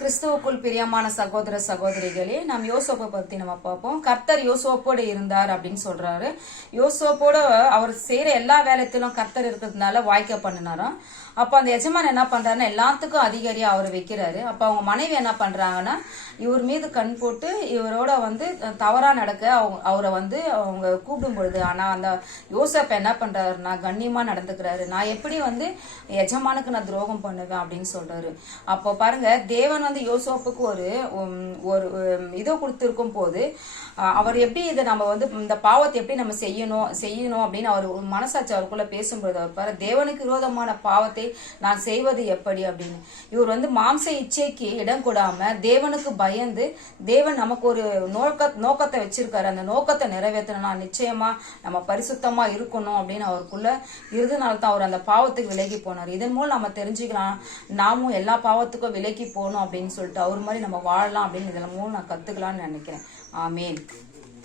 கிறிஸ்துவுக்குள் பிரியமான சகோதர சகோதரிகளே, நாம் யோசோப்பை பத்தி நம்ம பார்ப்போம். கர்த்தர் யோசோப்போடு இருந்தார் அப்படின்னு சொல்றாரு. யோசோப்போட அவர் செய்யற எல்லா வேலைத்திலும் கர்த்தர் இருக்கிறதுனால வாய்க்க பண்ணினாராம். அப்ப அந்த எஜமான் என்ன பண்றாருன்னா எல்லாத்துக்கும் அதிகாரியா அவர் வைக்கிறாரு. அப்ப அவங்க மனைவி என்ன பண்றாங்கன்னா இவர் மீது கண் போட்டு இவரோட தவறா நடக்க அவரை அவங்க கூப்பிடும் பொழுது, ஆனா அந்த யோசேப்பு என்ன பண்றாருன்னா கண்ணியமா நடந்துக்கிறாரு. நான் எப்படி எஜமானுக்கு நான் துரோகம் பண்ணுவேன் அப்படின்னு சொல்றாரு. அப்போ பாருங்க, தேவன் யோசேப்புக்கு ஒரு இதை கொடுத்திருக்கும் போது அவர் எப்படி இதை நம்ம இந்த பாவத்தை எப்படி நம்ம செய்யணும் அப்படின்னு அவர் மனசாட்சி அவருக்குள்ள பேசும்போது அவர் பாரு, தேவனுக்கு விரோதமான பாவத்தை நான் செய்வது எப்படி அப்படின்னு இவர் மாம்ச இச்சைக்கு இடம் கொடாம தேவனுக்கு பயந்து, தேவன் நமக்கு ஒரு நோக்கத்தை வச்சிருக்காரு, அந்த நோக்கத்தை நிறைவேற்றணும்னா நிச்சயமா நம்ம பரிசுத்தமா இருக்கணும் அப்படின்னு அவருக்குள்ள இருந்தனால தான் அவர் அந்த பாவத்துக்கு விலகி போனார். இதன் மூலம் நம்ம தெரிஞ்சுக்கலாம், நாமும் எல்லா பாவத்துக்கும் விலகி போகணும் அப்படின்னு சொல்லிட்டு அவர் மாதிரி நம்ம வாழலாம் அப்படின்னு இதன் மூலம் நான் கத்துக்கலாம்னு நினைக்கிறேன். ஆமேன்.